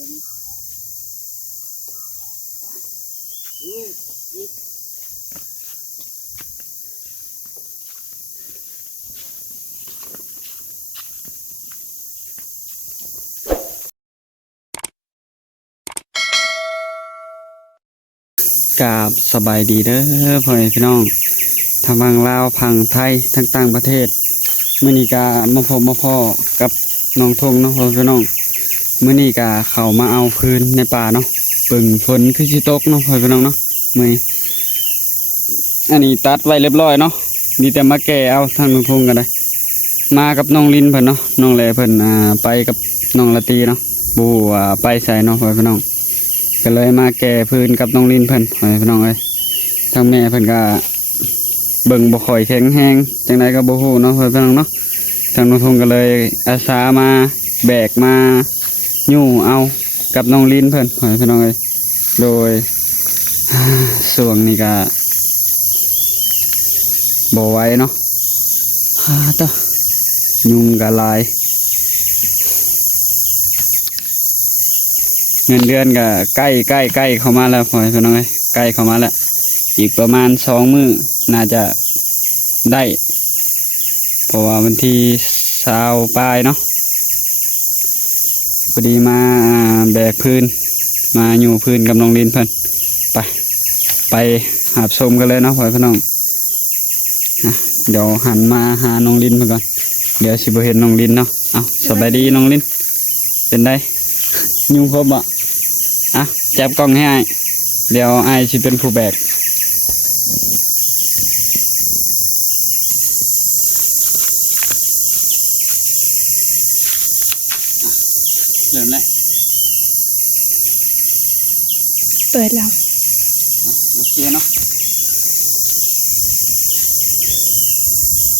กราบสบายดีเด้อพ่อแม่พี่น้องทางฝั่งลาวฝั่งไทยทั้งต่างประเทศมื้อนี้ก็มาพบมาพ่อกับน้องทงเนาะพ่อพี่น้องมื้อนี้ก็เข้ามาเอาพื้นในป่าเนาะเบิ่งฝนคือสิตกเนาะพ่อพี่น้องเนาะมื้อนี้อันนี้ตัดไว้เรียบร้อยเนาะมีแต่มาแก่เอาทางน้องทงกันได้มากับน้องลินเพิ่นเนาะน้องแลเพิ่นไปกับน้องละตีเนาะบ่ฮู้ว่าไปไสเนาะพ่อพี่น้องก็เลยมาแก่พื้นกับน้องลินเพิ่นพ่อพี่น้องเอ้ยทางแม่เพิ่นก็เบิ่งบ่ค่อยแข็งแรงจังไดก็บ่ฮู้เนาะพ่อพี่น้องเนาะทางน้องทงก็เลยอาสามาแบกมายู่เอากับน้องลินเพิ่นพ่อพี่น้องเอ้ยโดยส่วงนี้ก็บ่ไหวเนาะต่อยุงก็หลายเงินเดือนก็ใกล้เข้ามาแล้วพ่อพี่น้องเอ้ยใกล้เข้ามาแล้วอีกประมาณ2 มื้อน่าจะได้เพราะว่าวันที่20ปลายเนาะพอดีมาแบกพื้นมาอยู่พื้นกับน้องลินเพิ่นไปหาชมกันเลยเนาะพ่อพี่น้องเดี๋ยวหันมาหาน้องลินเพิ่นก่อนเดี๋ยวสิบ่เห็นน้องลินเนาะเอาสบายดีน้องลินเป็นได้ยุงครบบ่จับกล้องให้อ้ายเดี๋ยวอ้ายสิเป็นผู้แบกเริ่มแล้วเปิดแล้วโอเคเนาะ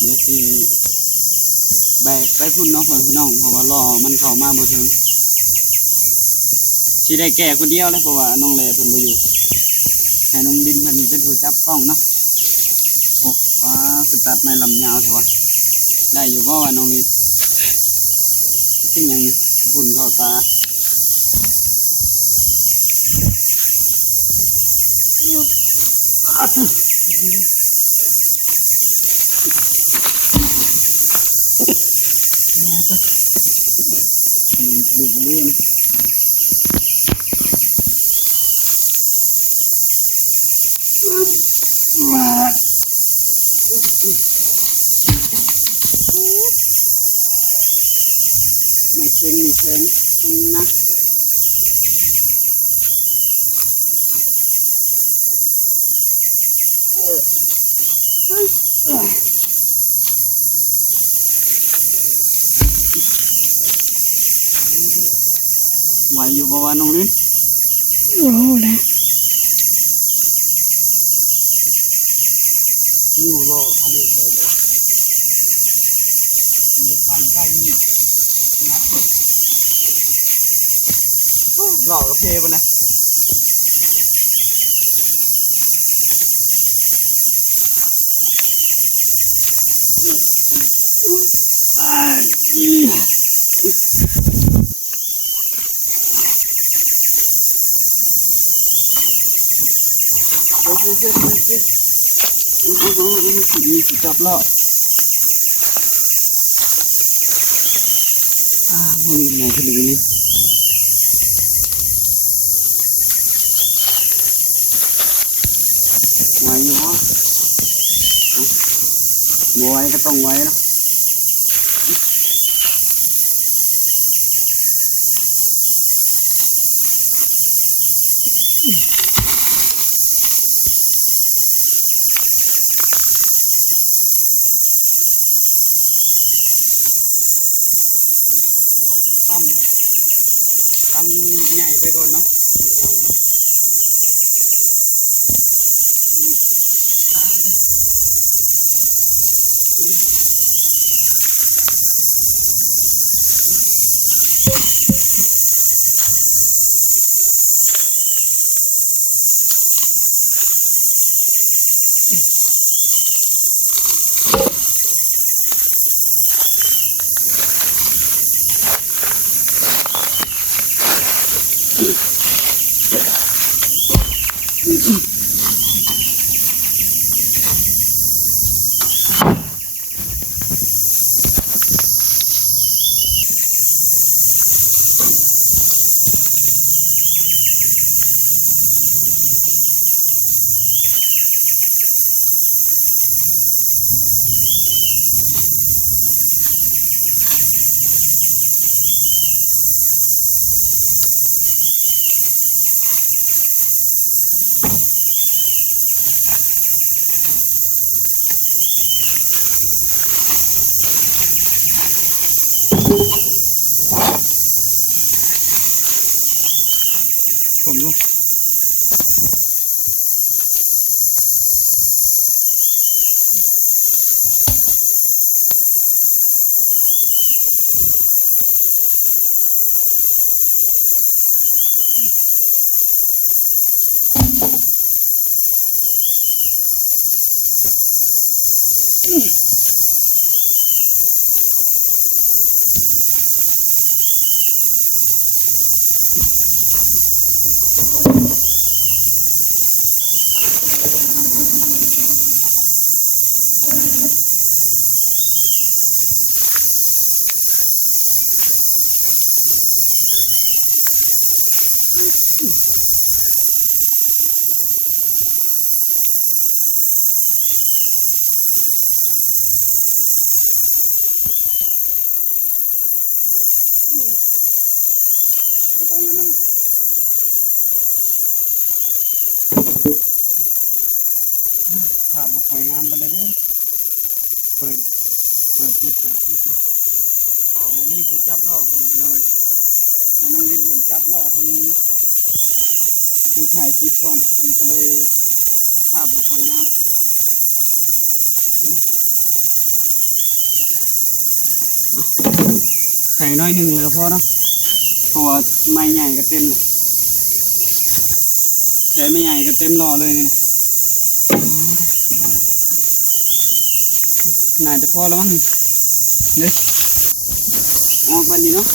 เดี๋ยวสิแบกไปพุ่นเนาะพี่น้องเพราะว่าล้อมันเข้ามาบ่ถึงสิได้แก่คนเดียวแล้วเพราะว่าน้องเลเพิ่นบ่อยู่ให้น้องดินเพิ่นเป็นผู้จับกล้องเนาะโอ้ฟ้าสตาร์ทไม่ลำยาวเถอะวะได้อยู่บ่ว่าน้องดินเป็นหยังพุ่นเข้าตาดูเรื่อยนะไม่เค็งนี่เค็งนะไหวอยู่ประมาณน้องนี่โอ้โหแล้วอยู่รอเขาไม่ได้เลยมันจะปั้นใกล้มันนัดหล่อกระเพาะนะมีสิจับแล้วมันมีไงขึ้นเลยไหวอยู่ฮะบ่ไหวก็ต้องไหวเนาะทำใหญ่ไปก่อนเนาะเงามา ผมลูกก็ต้องนั่นน่ะภาพบ่ค่อยงามปานใดเด้อเปิดปิดเนาะพอบ่มีผู้จับล้อพี่น้องเอ้ยให้น้องลิ้นมันจับล้อทั้งถ่ายคลิปพร้อมมันก็เลยภาพบ่ค่อยงามใส่น้อยหนึ่งเลยก็พอเนาะเพราะว่าไม้ใหญ่ก็เต็มเลยใส่ไม่ใหญ่ก็เต็มล้อเลยนี่นะน่าจะพอแล้วมั้งเด้อออกไปนี่เนาะ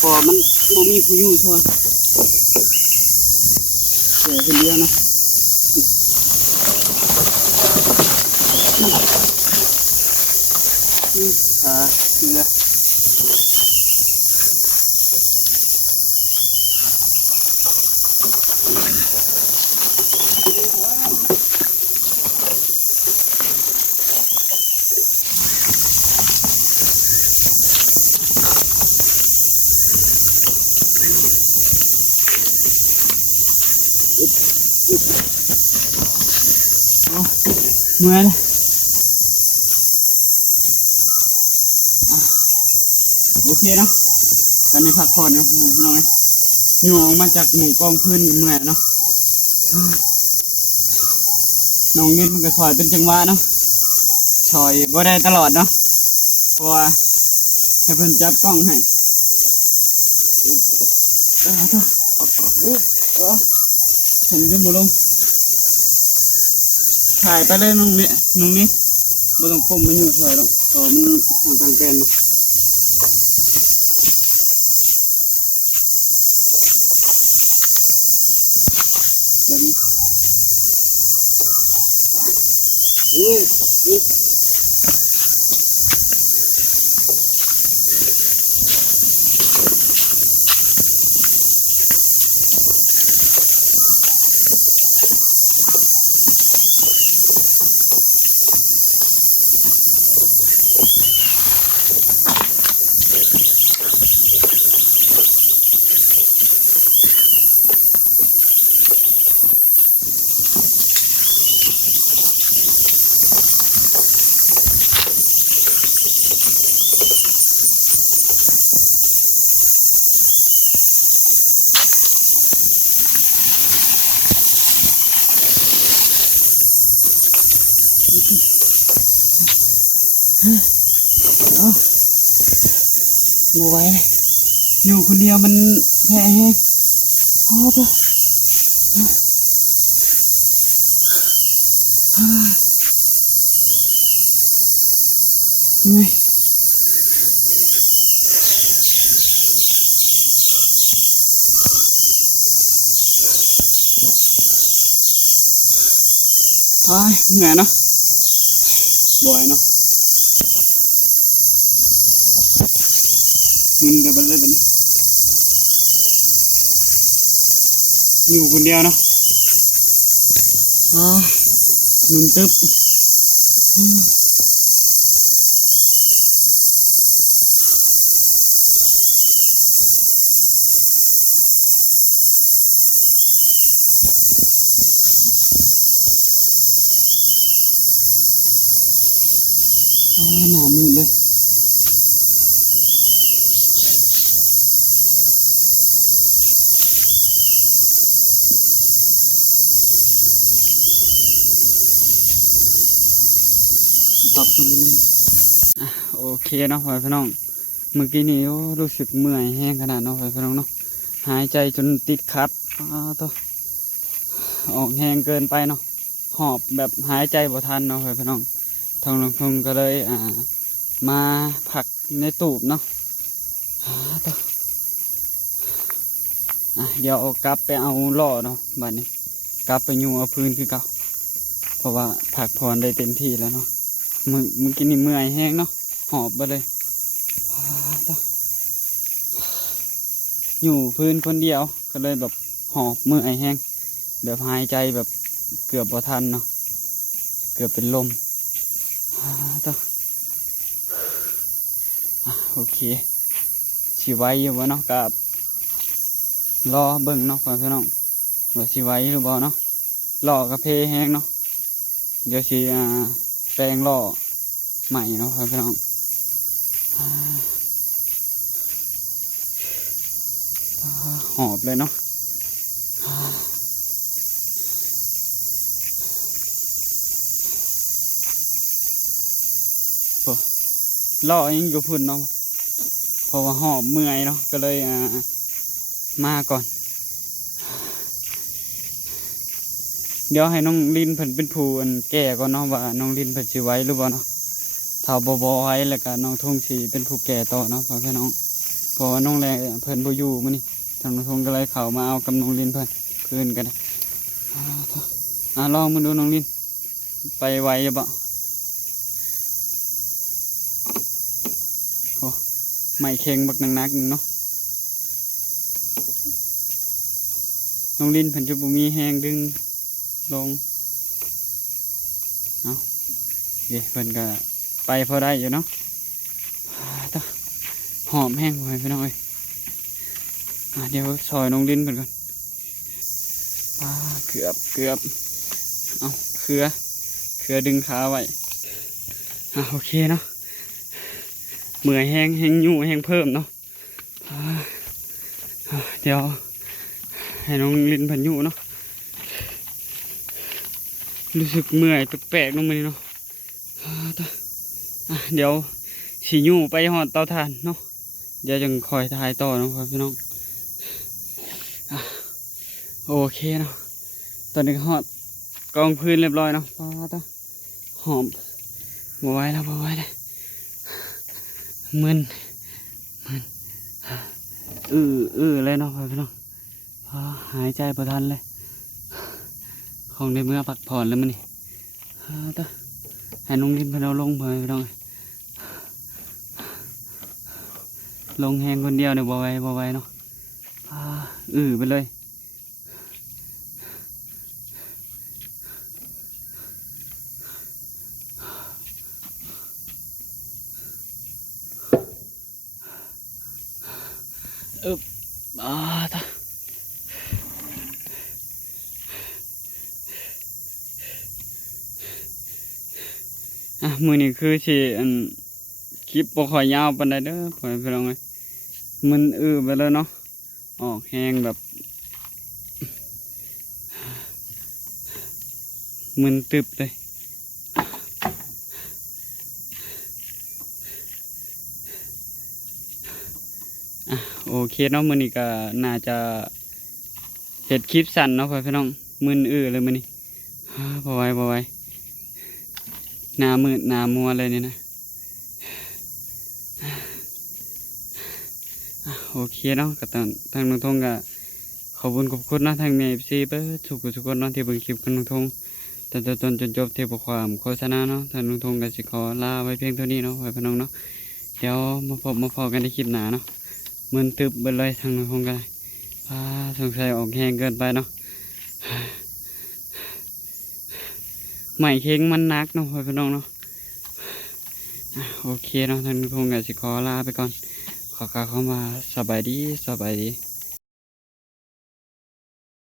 พอมันบ่มีผู้อยู่ช่วยเสียคนเดียวเนาะขาเรือเมื่อยเลยโอเคเนาะตอนนี้พักผ่อนนะพี่น้อยอยู่ออกมาจากหมู่กองพื้นกับเมื่อยเนาะน้องนิดมันก็ถอยเป็นจังหวะเนาะถอยบ่ได้ตลอดเนาะเพราะว่าให้เพิ่นจับกล้องให้ผมจะมาลงถ่ายไปเลยน้องนี่บ่ต้องก้มมันอยู่ถอยหรอกต่อมันหอนทางแกนเนาะแบบนี้บ่ไหวเลยอยู่คนเดียวมันแพ้แห้งพอปะเหนื่อย เฮ้ยเหนื่อยเนาะบ่อยเนาะมึนเดินไปเลยแบบนี้อยู่คนเดียวเนาะมึนตึ๊บหนามืดเลยตอบคนนี้โอเคเนาะพี่น้องเมื่อกี้นี้รู้สึกเมื่อยแห้งขนาดเนาะพี่น้องเนาะหายใจจนติดขัดตัวออกแห้งเกินไปเนาะหอบแบบหายใจบ่ทันเนาะพี่น้องทางลงทุนก็เลยมาผักในตูบเนาะตัวเดี๋ยวเอากลับไปเอาล่อเนาะบัดนี้กลับไปอยู่เอาพื้นคือเก่าเพราะว่าผักพรได้เต็มที่แล้วเนาะเมื่อกี้นี่เมื่อยแห้งเนาะหอบไปเลยอยู่พื้นคนเดียวก็เลยแบบหอบเมื่อยแห้งแบบหายใจแบบเกือบบ่ทันเนาะเกือบเป็นลมโอเคสิไว้อยู่บ่เนาะกับรอเบิ่งเนาะพี่น้องว่าสิไว้หรือบ่เนาะล่อกระเพแห้งเนาะเดี๋ยวสิแปลงล่อใหม่เนาะพี่น้องหอบเลยเนาะล่อยังอยู่พุ่นเนาะเพราะว่าหอบเมื่อยเนาะก็เลยมาก่อนเดี๋ยวให้น้องลินเพิ่นเป็นผู้แก่ก่อนเนาะว่าน้องลินเพิ่นสิไหว้หรือบ่เนาะถ้าบ่ไหว้แล้วก็น้องทงสิเป็นผู้แก่ต่อเนาะพ่อพี่น้องเพราะว่าน้องแลเพิ่นบ่อยู่มื้อนี้ทางน้องทงก็เลยเข้ามาเอากับน้องลินเพิ่นกันลองมาดูน้องลินไปไหวอยู่บ่โอ้ไม่เค็งบักหนักๆเนาะน้องลินเพิ่นจะบ่มีแฮงดึงลงเอาเดี๋ยวเพิ่นก็ไปพอได้อยู่เนาะหอมแห้งไปพี่น้องเอ้ยเดี๋ยวซอยน้องลินเพิ่นก่อนเกือบเอาเครือดึงขาไว้โอเคเนาะเมื่อยแห้งยู่แห้งเพิ่มเนาะเดี๋ยวให้น้องลินเพิ่นอยู่เนาะรู้สึกเมื่อยแปลกๆลงมาเนาะเดี๋ยวสียู่ไปหอดเตาถ่านเนาะเดี๋ยวจึงคอยถ่ายต่อเนาะพี่น้องโอเคเนาะตอนนี้หอดกองพื้นเรียบร้อยเนาะหอมบ่ไหวแล้วมึนเลยเนาะพี่น้องหายใจบ่ทันเลยของในเมื่อพักผ่อนแล้วมันนี่ให้น้องลินไปเราลงไปพี่น้องลงแหงคนเดียวเนี่ยบ่ไหวเนาะไปเลยมือนี่คือสิคลิปบ่ค่อยยาวปานใดเด้อพ่อพี่น้องเอ้ยมันไปเลยเนาะออกแหงแบบมึนตึบเลยโอเคเนาะมือนี่ก็น่าจะเห็ดคลิปสั้นเนาะพ่อพี่น้องมึนเลยมือนี่บ่ไหวหน้ามืดหน้ามัวเลยนี่นะโอเคเนาะก็ทางน้องทงก็ขอบคุณนะทางเมฟซีเปิ้ลทุกคนเนาะที่เบิ่งคลิปกันน้องทง แต่ต้นจนจบที่บทความโฆษณาเนาะท่านลุงทงก็สิขอลาไว้เพียงเท่านี้เนาะไว้พี่น้องเนาะเดี๋ยวมาพอกันในคลิปหน้าเนาะมึนตึบเบิดเลยทางลุงทงกันสงสัยออกแห้งเกินไปเนาะไหมเค้งมันนักเนาะไว้พี่น้องเนาะโอเคเนาะท่านลุงทงก็สิขอลาไปก่อนขอกล่าวคำว่าสบายดี